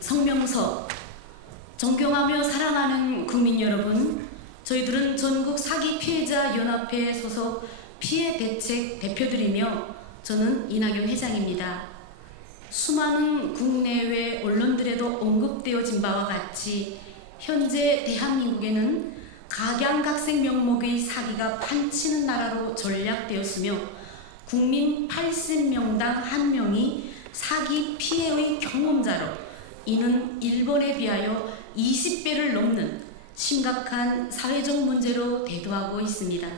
성명서. 존경하며 사랑하는 국민 여러분, 저희들은 전국 사기 피해자 연합회 소속 피해 대책 대표들이며 저는 이낙연 회장입니다. 수많은 국내외 언론들에도 언급되어진 바와 같이 현재 대한민국에는 각양각색 명목의 사기가 판치는 나라로 전락되었으며 국민 80명당 1명이 사기 피해의 경험자로, 이는 일본에 비하여 20배를 넘는 심각한 사회적 문제로 대두하고 있습니다.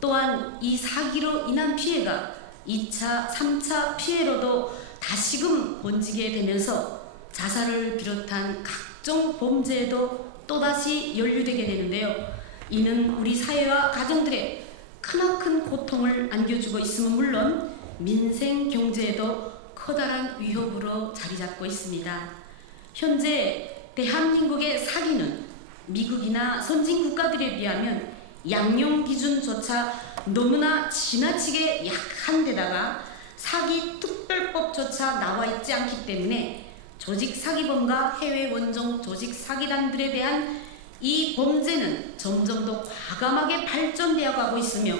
또한 이 사기로 인한 피해가 2차, 3차 피해로도 다시금 번지게 되면서 자살을 비롯한 각종 범죄에도 또다시 연루되게 되는데요. 이는 우리 사회와 가정들의 크나큰 고통을 안겨주고 있음은 물론 민생 경제에도 커다란 위협으로 자리 잡고 있습니다. 현재 대한민국의 사기는 미국이나 선진 국가들에 비하면 양형 기준조차 너무나 지나치게 약한 데다가 사기 특별법조차 나와 있지 않기 때문에 조직 사기범과 해외 원정 조직 사기단들에 대한 이 범죄는 점점 더 과감하게 발전되어 가고 있으며,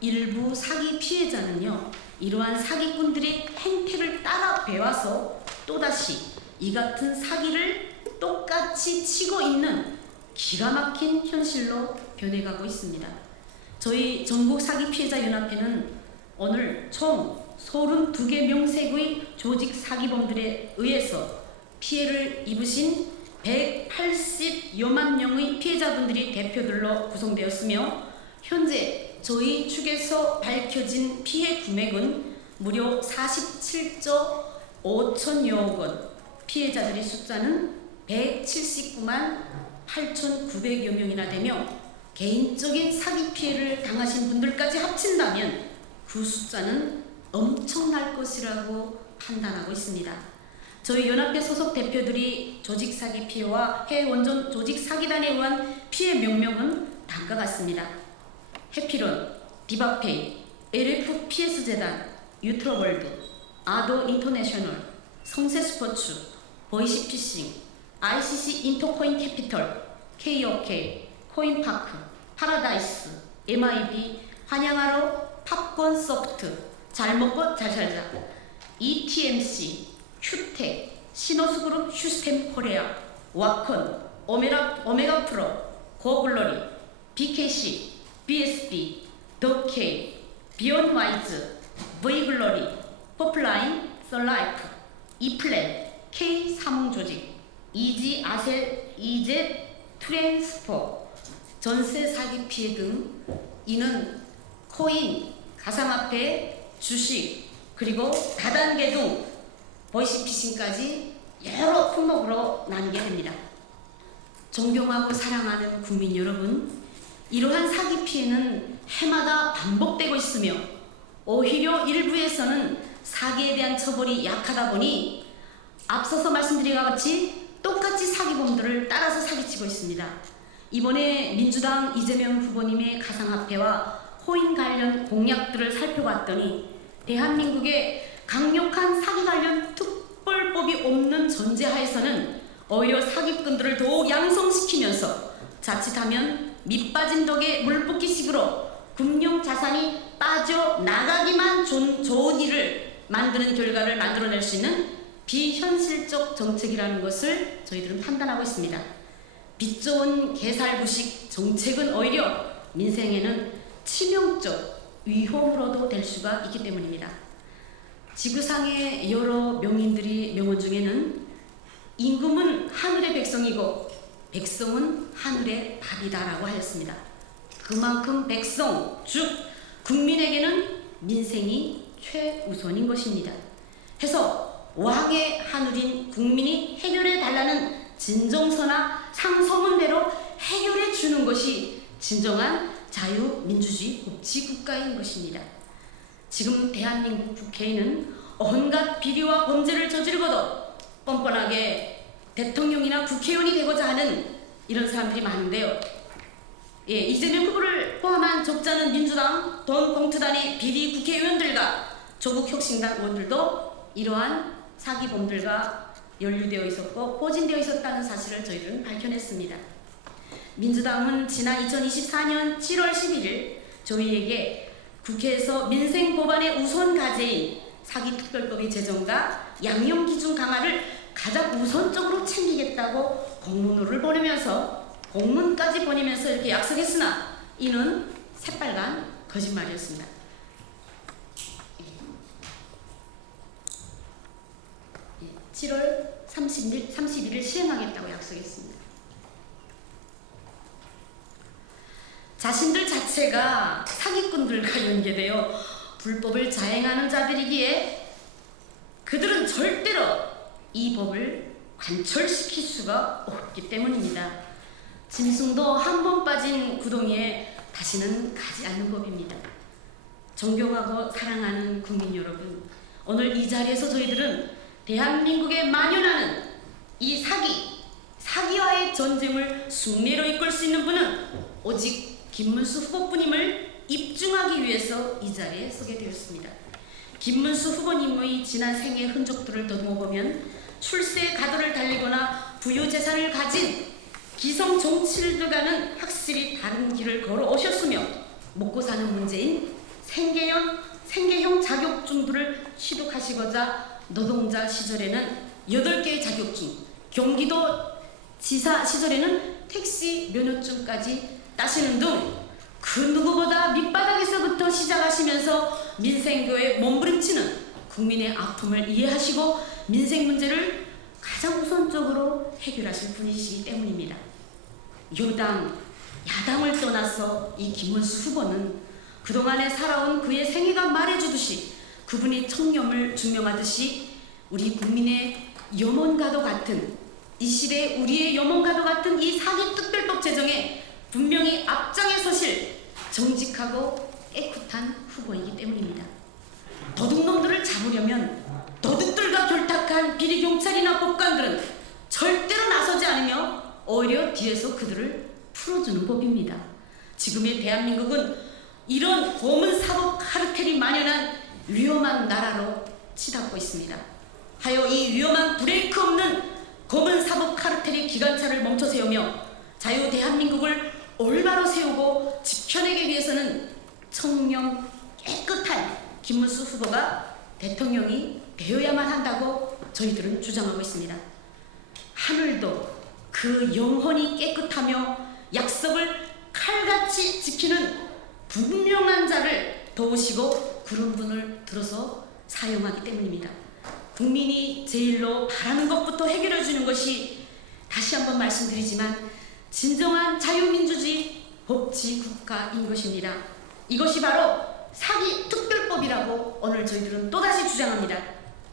일부 사기 피해자는요, 이러한 사기꾼들의 행태를 따라 배워서 또다시 이 같은 사기를 똑같이 치고 있는 기가 막힌 현실로 변해가고 있습니다. 저희 전국 사기 피해자 연합회는 오늘 총 32개 명색의 조직 사기범들에 의해서 피해를 입으신 180여만 명의 피해자분들이 대표들로 구성되었으며, 현재 저희 측에서 밝혀진 피해 금액은 무려 47조 5천여억 원, 피해자들의 숫자는 179만 8,900여 명이나 되며, 개인적인 사기 피해를 당하신 분들까지 합친다면 그 숫자는 엄청날 것이라고 판단하고 있습니다. 저희 연합회 소속 대표들이 조직 사기 피해와 해외 원전 조직 사기단에 의한 피해 명명은 다음과 같습니다. 해피런, 비바페이, LF PS 재단, 유트로월드, 아도 인터내셔널, 성세스포츠, 보이시피싱, ICC 인터코인 캐피털, KOK, 코인파크, 파라다이스, MIB, 환영하러, 팝콘 소프트, 잘 먹고 잘 살자, ETMC, 휴텍, 시너스그룹 휴스템 코리아, 와콘, 오메가 프로, 고글로리, BKC, BSB, 더K, 비욘와이즈, V글로리, 포플라인, 썰라이프, 이플랜, K사몽조직, 이지 아셀, 이제 트랜스포, 전세 사기 피해 등, 이는 코인, 가상화폐, 주식, 그리고 다단계 등 보이시피싱까지 여러 품목으로 나뉘게 됩니다. 존경하고 사랑하는 국민 여러분, 이러한 사기 피해는 해마다 반복되고 있으며 오히려 일부에서는 사기에 대한 처벌이 약하다 보니 앞서서 말씀드린 것 같이 똑같이 사기범들을 따라서 사기치고 있습니다. 이번에 민주당 이재명 후보님의 가상화폐와 코인 관련 공약들을 살펴봤더니 대한민국에 강력한 사기 관련 특별법이 없는 전제하에서는 오히려 사기꾼들을 더욱 양성시키면서 자칫하면 밑빠진 덕에 물붓기식으로 금융자산이 빠져나가기만 좋은 일을 만드는 결과를 만들어낼 수 있는 비현실적 정책이라는 것을 저희들은 판단하고 있습니다. 빚 좋은 개살구식 정책은 오히려 민생에는 치명적 위험으로도 될 수가 있기 때문입니다. 지구상의 여러 명인들이 명언 중에는 임금은 하늘의 백성이고 백성은 하늘의 밥이다라고 하였습니다. 그만큼 백성, 즉 국민에게는 민생이 최우선인 것입니다. 해서 왕의 하늘인 국민이 해결해 달라는 진정서나 상소문대로 해결해 주는 것이 진정한 자유민주주의 법치국가인 것입니다. 지금 대한민국 국회에는 온갖 비리와 범죄를 저지르고도 뻔뻔하게 대통령이나 국회의원이 되고자 하는 이런 사람들이 많은데요. 이재명 후보를 포함한 적잖은 민주당 돈 봉투단의 비리 국회의원들과 조국혁신당 의원들도 이러한 사기범들과 연루되어 있었고 포진되어 있었다는 사실을 저희들은 밝혀냈습니다. 민주당은 지난 2024년 7월 11일 저희에게 국회에서 민생법안의 우선 과제인 사기특별법의 제정과 양형기준 강화를 가장 우선적으로 챙기겠다고 공문까지 보내면서 이렇게 약속했으나 이는 새빨간 거짓말이었습니다. 7월 31일 시행하겠다고 약속했습니다. 자신들 자체가 사기꾼들과 연계되어 불법을 자행하는 자들이기에 그들은 절대로 이 법을 관철시킬 수가 없기 때문입니다. 짐승도 한 번 빠진 구덩이에 다시는 가지 않는 법입니다. 존경하고 사랑하는 국민 여러분, 오늘 이 자리에서 저희들은 대한민국에 만연하는 이 사기와의 전쟁을 승리로 이끌 수 있는 분은 오직 김문수 후보뿐임을 입증하기 위해서 이 자리에 서게 되었습니다. 김문수 후보님의 지난 생애 흔적들을 더듬어 보면 출세 가도를 달리거나 부유재산을 가진 기성 정치인들과는 확실히 다른 길을 걸어 오셨으며 먹고 사는 문제인 생계형 자격증들을 취득하시고자 노동자 시절에는 8개의 자격증, 경기도 지사 시절에는 택시 면허증까지 따시는 등 그 누구보다 밑바닥에서부터 시작하시면서 민생교에 몸부림치는 국민의 아픔을 이해하시고 민생 문제를 가장 우선적으로 해결하실 분이시기 때문입니다. 여당, 야당을 떠나서 이 김문수 후보는 그동안에 살아온 그의 생애가 말해주듯이 그분이 청렴을 증명하듯이 우리 국민의 염원과도 같은 이 시대의 우리의 염원과도 같은 이 사기특별법 제정에 분명히 앞장에 서실 정직하고 깨끗한 후보이기 때문입니다. 도둑놈들을 잡으려면 도둑들과 결탁한 비리경찰이나 법관들은 절대로 나서지 않으며 오히려 뒤에서 그들을 풀어주는 법입니다. 지금의 대한민국은 이런 고문사법 카르텔이 만연한 위험한 나라로 치닫고 있습니다. 하여 이 위험한 브레이크 없는 고문사법 카르텔의 기관차를 멈춰 세우며 자유 대한민국을 올바로 세우고 지켜내기 위해서는 청렴 깨끗한 김문수 후보가 대통령이 되어야만 한다고 저희들은 주장하고 있습니다. 하늘도 그 영혼이 깨끗하며 약속을 칼같이 지키는 분명한 자를 도우시고 그런 분을 들어서 사용하기 때문입니다. 국민이 제일로 바라는 것부터 해결해 주는 것이 다시 한번 말씀드리지만 진정한 자유민주주의 법치국가인 것입니다. 이것이 바로 사기특별법이라고 오늘 저희들은 또다시 주장합니다.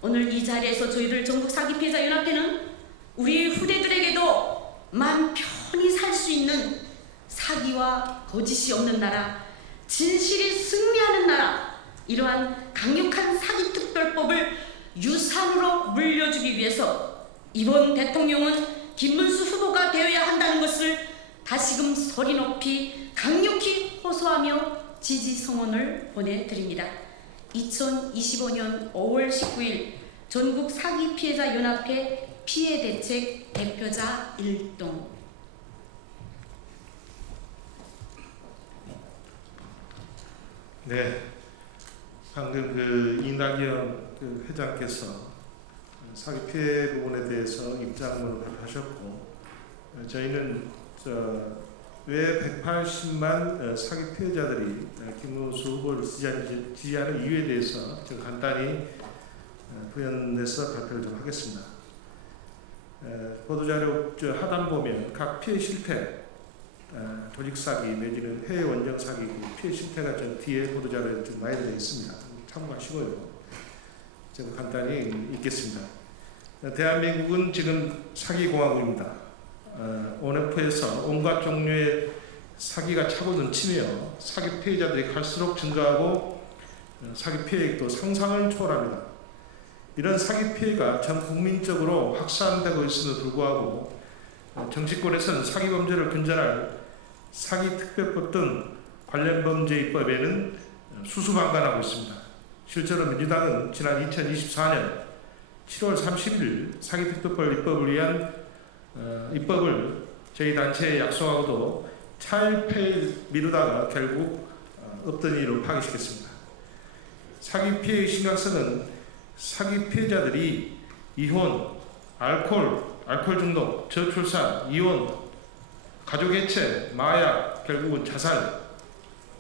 오늘 이 자리에서 저희들 전국사기피해자연합회는 우리 후대들에게도 마음 편히 살 수 있는 사기와 거짓이 없는 나라, 진실이 승리하는 나라, 이러한 강력한 사기특별법을 유산으로 물려주기 위해서 이번 대통령은 김문수 후보가 되어야 한다는 것을 다시금 소리 높이 강력히 호소하며 지지 성원을 보내드립니다. 2025년 5월 19일 전국 사기피해자연합회 피해대책 대표자 일동. 네, 방금 이낙연 회장께서 사기 피해 부분에 대해서 입장을 하셨고, 저희는 왜 180만 사기 피해자들이 김문수 후보를 지지하는 이유에 대해서 좀 간단히 부연해서 발표를 좀 하겠습니다. 보도자료 하단 보면 각 피해 실태, 조직 사기 내지는 해외 원정 사기 피해 실태가 좀 뒤에 보도자료에 좀 많이 되어 있습니다. 참고하시고요. 제가 간단히 읽겠습니다. 대한민국은 지금 사기공화국입니다. ONF에서 온갖 종류의 사기가 차고 넘치며 사기 피해자들이 갈수록 증가하고 사기 피해액도 상상을 초월합니다. 이런 사기 피해가 전 국민적으로 확산되고 있음에도 불구하고 정치권에서는 사기 범죄를 근절할 사기특별법 등 관련 범죄 입법에는 수수방관하고 있습니다. 실제로 민주당은 지난 2024년 7월 30일 사기특별법 입법을 위한 입법을 저희 단체에 약속하고도 차일피일 미루다가 결국 없던 일로 파기시켰습니다. 사기 피해의 심각성은 사기 피해자들이 이혼, 알코올 중독, 저출산, 이혼, 가족해체, 마약, 결국은 자살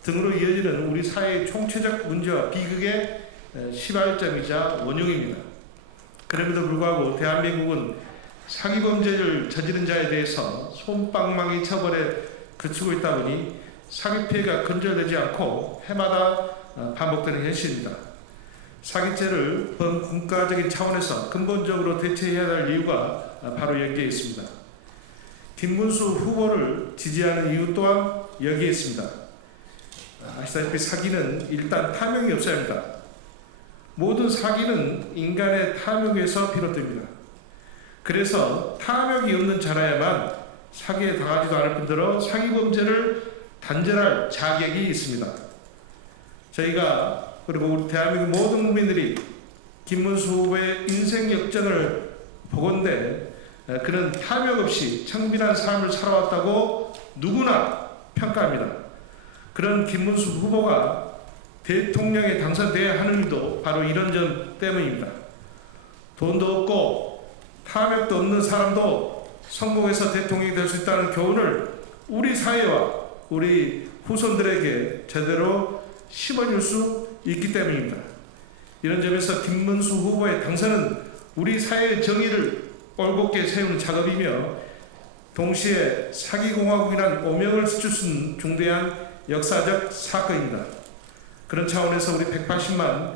등으로 이어지는 우리 사회의 총체적 문제와 비극의 시발점이자 원흉입니다. 그럼에도 불구하고 대한민국은 사기범죄를 저지른 자에 대해서 솜방망이 처벌에 그치고 있다 보니 사기 피해가 근절되지 않고 해마다 반복되는 현실입니다. 사기죄를 범국가적인 차원에서 근본적으로 대처해야 할 이유가 바로 여기에 있습니다. 김문수 후보를 지지하는 이유 또한 여기에 있습니다. 아시다시피 사기는 일단 탐욕이 없어야 합니다. 모든 사기는 인간의 탐욕에서 비롯됩니다. 그래서 탐욕이 없는 자라야만 사기에 당하지도 않을 뿐더러 사기범죄를 단절할 자격이 있습니다. 저희가 그리고 우리 대한민국 모든 국민들이 김문수 후보의 인생 역전을 보건대 그는 탐욕 없이 청빈한 삶을 살아왔다고 누구나 평가합니다. 그런 김문수 후보가 대통령에 당선돼야 하는 일도 바로 이런 점 때문입니다. 돈도 없고 탐욕도 없는 사람도 성공해서 대통령이 될 수 있다는 교훈을 우리 사회와 우리 후손들에게 제대로 심어줄 수 있기 때문입니다. 이런 점에서 김문수 후보의 당선은 우리 사회의 정의를 올곧게 세우는 작업이며 동시에 사기공화국이란 오명을 줄 수 있는 중대한 역사적 사건입니다. 그런 차원에서 우리 180만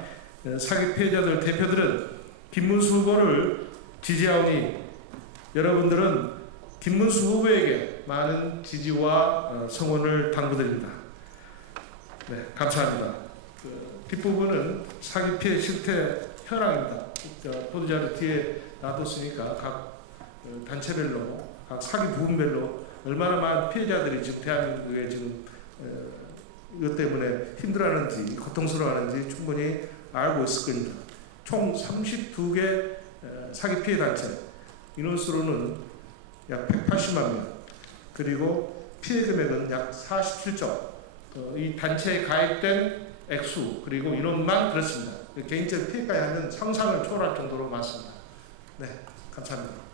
사기 피해자들 대표들은 김문수 후보를 지지하오니 여러분들은 김문수 후보에게 많은 지지와 성원을 당부드립니다. 네, 감사합니다. 뒷부분은 사기 피해 실태 현황입니다. 보도자료 뒤에 놔뒀으니까 각 단체별로, 각 사기 부분별로 얼마나 많은 피해자들이 지금 대한민국에 지금 이것 때문에 힘들어하는지, 고통스러워하는지 충분히 알고 있을 겁니다. 총 32개 사기 피해 단체, 인원수로는 약 180만 명, 그리고 피해 금액은 약 47조, 이 단체에 가입된 액수, 그리고 인원만 그렇습니다. 개인적 피해까지 하는 상상을 초월할 정도로 많습니다. 네, 감사합니다.